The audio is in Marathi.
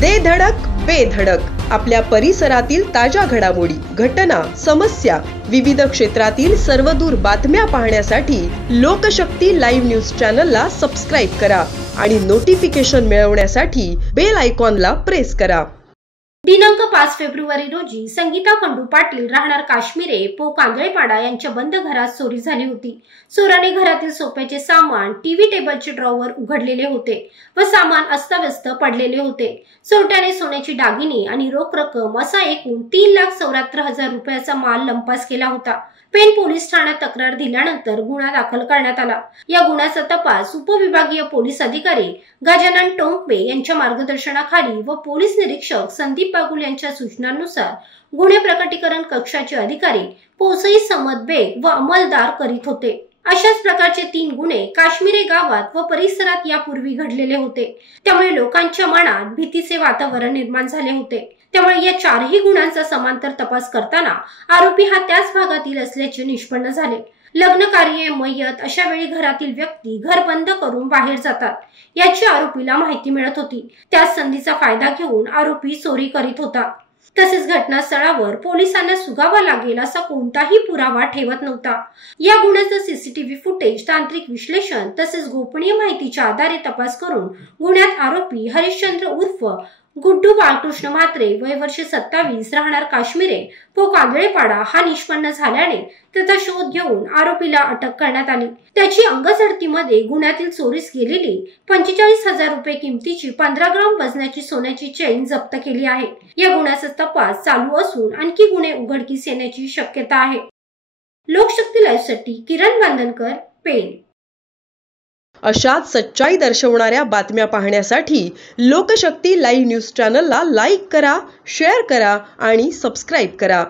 दे धडक बेधडक आपल्या परिसरातील ताज्या घडामोडी, घटना, समस्या, विविध क्षेत्रातील सर्वदूर बातम्या पाहण्यासाठी लोकशक्ती लाईव्ह न्यूज चॅनलला सबस्क्राईब करा आणि नोटिफिकेशन मिळवण्यासाठी बेल आयकॉनला प्रेस करा। दिनांक 5 फेब्रुवारी रोजी संगीता खंडू पाटील राहणार काश्मीरे पो कांदळेपाडा यांच्या बंद घरात चोरी झाली होती। चोराने घरातील सोफ्याचे सामान, टीव्ही टेबलचे ड्रॉवर उघडलेले होते व सामान अस्ताव्यस्त पडलेले होते। चोरट्याने सोन्याची दागिने आणि रोख रक्कम असा एकूण 3,74,000 रुपयाचा माल लंपास केला होता। पेण पोलीस ठाण्यात तक्रार दिल्यानंतर गुन्हा दाखल करण्यात आला। या गुन्ह्याचा तपास उपविभागीय पोलीस अधिकारी गजानन टोंगपे यांच्या मार्गदर्शनाखाली व पोलीस निरीक्षक संदीप बागुल यांच्या सूचनांनुसार गुन्हे प्रकटीकरण कक्षाचे अधिकारी पोसई समद बेग व अंमलदार करीत होते। अशाच प्रकारचे 3 गुन्हे काश्मीरे गावात व परिसरात यापूर्वी घडलेले होते। त्यामुळे लोकांच्या मनात भीतीचे वातावरण निर्माण झाले होते। त्यामुळे या 4ही गुन्ह्यांचा समांतर तपास करताना आरोपी हा त्याच भागातील असल्याचे निष्पन्न झाले। लग्न कार्य, मयत अशा वेळी घरातील व्यक्ती घर बंद करून बाहेर जातात याची आरोपीला माहिती मिळत होती। त्याच संधीचा फायदा घेऊन आरोपी चोरी करीत होता। तसेच घटनास्थळावर पोलिसांना सुगावा लागेल असा कोणताही पुरावा ठेवत नव्हता। या गुन्ह्याचा सीसीटीव्ही फुटेज, तांत्रिक विश्लेषण तसेच गोपनीय माहितीच्या आधारे तपास करून गुन्ह्यात आरोपी हरिश्चंद्र उर्फ गुड्डू बाळकृष्ण म्हात्रे वय वर्ष 27 राहणार काश्मीरे पो कांदळेपाडा हा निष्पन्न झाल्याने त्याचा शोध घेऊन आरोपीला अटक करण्यात आली। त्याची अंगझडतीमध्ये गुन्ह्यातील चोरीस गेलेली 45,000 रुपये किमतीची 15 ग्राम वजनाची सोन्याची चेन जप्त केली आहे। या गुन्ह्याचा तपास चालू असून आणखी गुन्हे उघडकीस येण्याची शक्यता आहे। लोकशक्ती लाईव्ह साठी किरण बांधनकर, पेण। अशाच सच्चाई दर्शवणाऱ्या बातम्या पाहण्यासाठी लोकशक्ती लाईव्ह न्यूज चॅनलला लाईक करा, शेअर करा आणि सबस्क्राईब करा।